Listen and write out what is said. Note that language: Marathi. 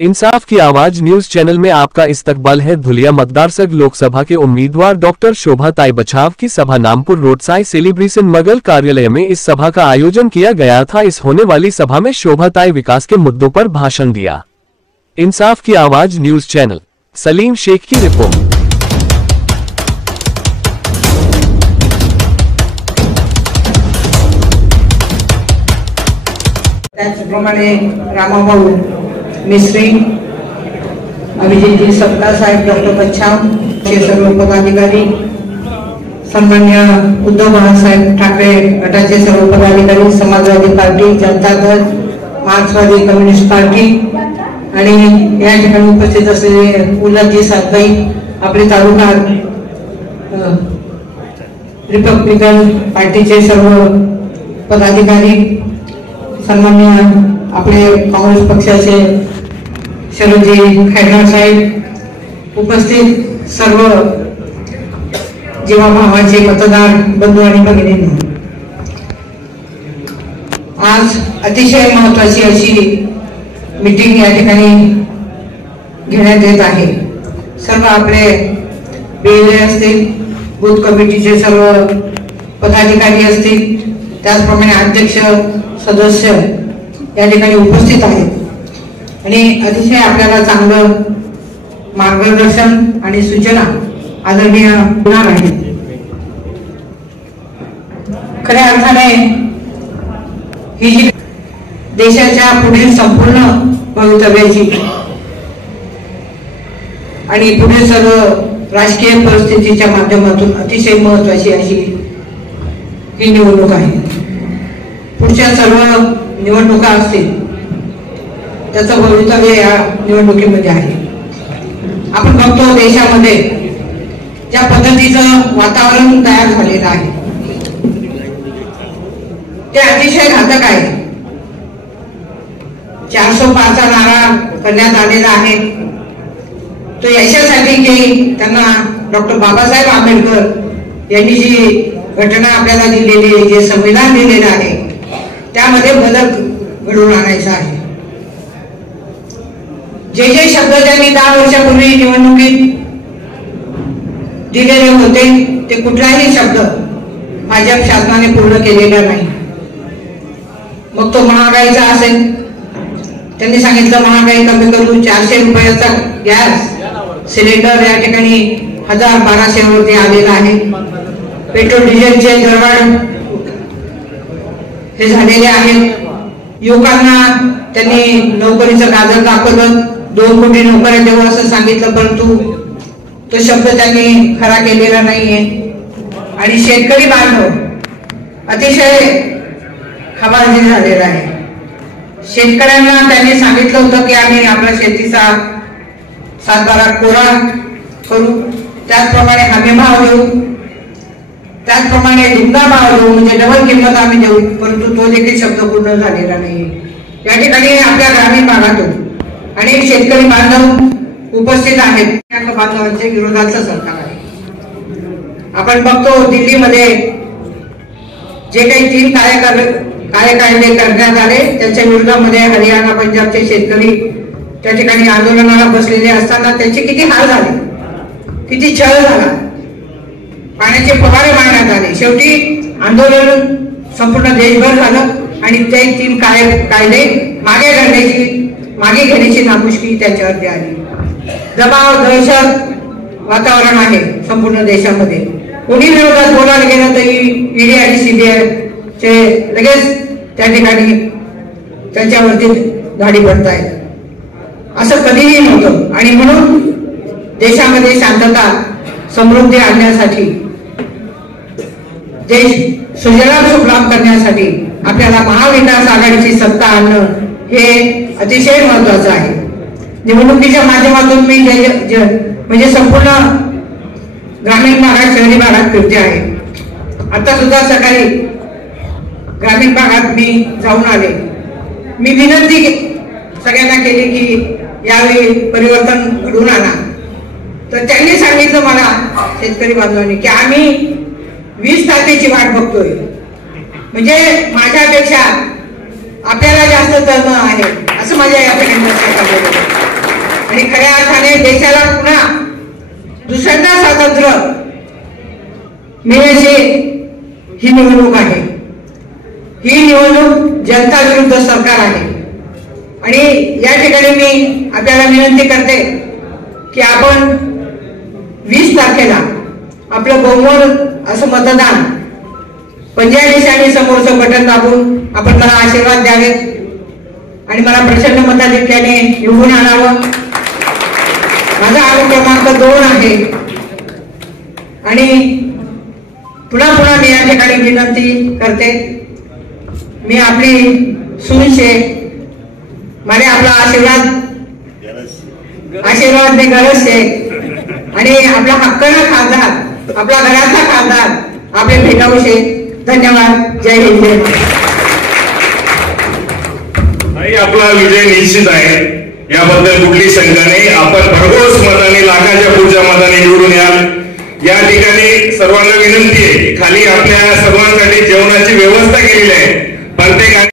इंसाफ की आवाज न्यूज चैनल में आपका इस्तकबाल है। धुलिया मतदार संघ लोकसभा के उम्मीदवार डॉक्टर शोभा ताई बचाव की सभा नामपुर रोड साई सेलिब्रेशन मगल कार्यालय में इस सभा का आयोजन किया गया था। इस होने वाली सभा में शोभा ताई विकास के मुद्दों पर भाषण दिया। इंसाफ की आवाज न्यूज चैनल सलीम शेख की रिपोर्ट। त्याचप्रमाणे रामाभाऊ मिस्त्री, अभिजितजी सत्ता साहेब, डॉक्टर बच्चाव हे सर्व पदाधिकारी, सन्मान्य उद्धव बाळासाहेब ठाकरे गटाचे सर्व पदाधिकारी, समाजवादी पार्टी, जनता दल, मार्क्सवादी कम्युनिस्ट पार्टी आणि या ठिकाणी उपस्थित असलेले उल्हासजी सातबाई, आपले तालुका रिपब्लिकन पार्टीचे सर्व पदाधिकारी, सन्मान्य आपले काँग्रेस पक्षाचे शरदजी खैरनार साहेब, उपस्थित सर्व जीवाभावाचे मतदार बंधू आणि भगिनींनो, आज अतिशय महत्त्वाची अशी मीटिंग या ठिकाणी घेण्यात येत आहे। सर्व आपले बीएलए असतील, बूथ कमिटीचे सर्व पदाधिकारी असतील, त्याचप्रमाणे अध्यक्ष सदस्य या ठिकाणी उपस्थित आहेत आणि अतिशय आपल्याला चांगलं मार्गदर्शन आणि सूचना आदरणीय होणार आहेत। खऱ्या अर्थाने ही जी देशाच्या पुढील संपूर्ण भवितव्याची आणि पुढील सर्व राजकीय परिस्थितीच्या माध्यमातून अतिशय महत्त्वाची अशी ही निवडणूक आहे। पुढच्या सर्व निवडणुका असतील त्याचं भवितव्य या निवडणुकीमध्ये आहे। आपण बघतो देशामध्ये ज्या पद्धतीचं वातावरण तयार झालेलं आहे ते अतिशय घातक आहे। 405 चा नारा करण्यात आलेला आहे तो याच्यासाठी की त्यांना डॉक्टर बाबासाहेब आंबेडकर यांनी जी घटना आपल्याला दिलेली आहे, जे संविधान दिलेलं आहे त्यामध्ये बदल घडवून आणायचा आहे। जे जे शब्द त्यांनी 10 वर्षापूर्वी निवडणुकीत दिलेले होते ते कुठलाही शब्द भाजप शासनाने पूर्ण केलेला नाही। मग तो महागाईचा असेल, त्यांनी सांगितलं महागाई कमी करू, 400 रुपयाचा गॅस सिलेंडर या ठिकाणी 1000-1200 वरती आलेला आहे। पेट्रोल डिझेलचे दरवाढ हे झालेले आहेत। युवकांना त्यांनी नोकरीचं गाजर दाखवलं, 2 कोटी नोकऱ्या देऊ असं सांगितलं, परंतु तो शब्द त्यांनी खरा केलेला नाहीये। आणि शेतकरी बांधव अतिशय खबाळदिल झालेला आहे। शेतकऱ्यांना त्यांनी सांगितलं होतं की आम्ही आपल्या शेतीचा 7-12 कोरा करू, त्याचप्रमाणे हमी भाव देऊ, त्याचप्रमाणे दुग्धा भाव देऊ, म्हणजे डबल किंमत आम्ही देऊ, परंतु तो देखील शब्द पूर्ण झालेला नाही। या ठिकाणी आपल्या ग्रामीण भागातून अनेक शेतकरी बांधव उपस्थित आहेत। या बांधवांच्या विरोधातलं सरकार आहे। आपण बघतो दिल्लीमध्ये जे काही 3 कायदे करण्यात आले त्याच्या विरोधामध्ये हरियाणा पंजाबचे शेतकरी त्या ठिकाणी आंदोलनाला बसलेले असताना त्यांचे किती हाल झाले, किती छळ झाला, पाण्याचे फवारे मारण्यात आले। शेवटी आंदोलन संपूर्ण देशभर झालं आणि ते 3 कायदे मागे घेण्याची नामुष्की त्याच्यावरती आली। दबाव, दहशत वातावरण आहे संपूर्ण देशामध्ये। कोणी विरोधात बोलायला गेलं तरी ईडी आणि सीबीआय चे लगेच त्या ठिकाणी त्यांच्यावरती धाडी पडतायत। असं कधीही नव्हतं आणि म्हणून देशामध्ये शांतता समृद्धी आणण्यासाठी, देश सुजलाम सुफलाम करण्यासाठी आपल्याला महाविकास आघाडीची सत्ता आणणं हे अतिशय महत्त्वाचं आहे। निवडणुकीच्या माध्यमातून मी म्हणजे संपूर्ण ग्रामीण भागात, शहरी भागात फिरते आहे। आता सुद्धा सकाळी ग्रामीण भागात मी जाऊन आले। मी विनंती सगळ्यांना केली की यावेळी परिवर्तन घडवून आणा, तर त्यांनी सांगितलं मला, शेतकरी बांधवांनी, की आम्ही 20 तारखेची वाट बघतोय, म्हणजे माझ्यापेक्षा आपल्याला जास्त तळमळ आहे असं माझ्या या ठिकाणी लक्षात आलेलं आहे. आणि खऱ्या अर्थाने देशाला पुन्हा दुसऱ्यांदा स्वातंत्र्य मिळण्याची ही निवडणूक आहे. ही निवडणूक जनता विरुद्ध सरकार आहे. आणि या ठिकाणी मी आपल्याला विनंती करते की आपण 20 तारखेला आपलं बहुमत असं मतदान पंजाबी दिशाने समोरचं बटन दाबून आपण मला आशीर्वाद द्यावेत आणि मला प्रचंड मताधिक्याने निवडून आणावं. माझा आरोप क्रमांक 2 आहे. आणि पुन्हा पुन्हा मी या ठिकाणी विनंती करते, मी आपली सूनशे मला आपला आशीर्वाद ने गरज से आणि आपला हक्काचा खासदार आपला घरातला खासदार आपले भेटावू शे. धन्यवाद. जय हिंद. आपला विजय निश्चित आहे, याबद्दल कुठली शंका नाही. आपण भरघोस मताने लाखाच्या पुढच्या मताने निवडून याल. या ठिकाणी सर्वांना विनंती आहे, खाली आपल्या सर्वांसाठी जेवणाची व्यवस्था केलेली आहे. प्रत्येक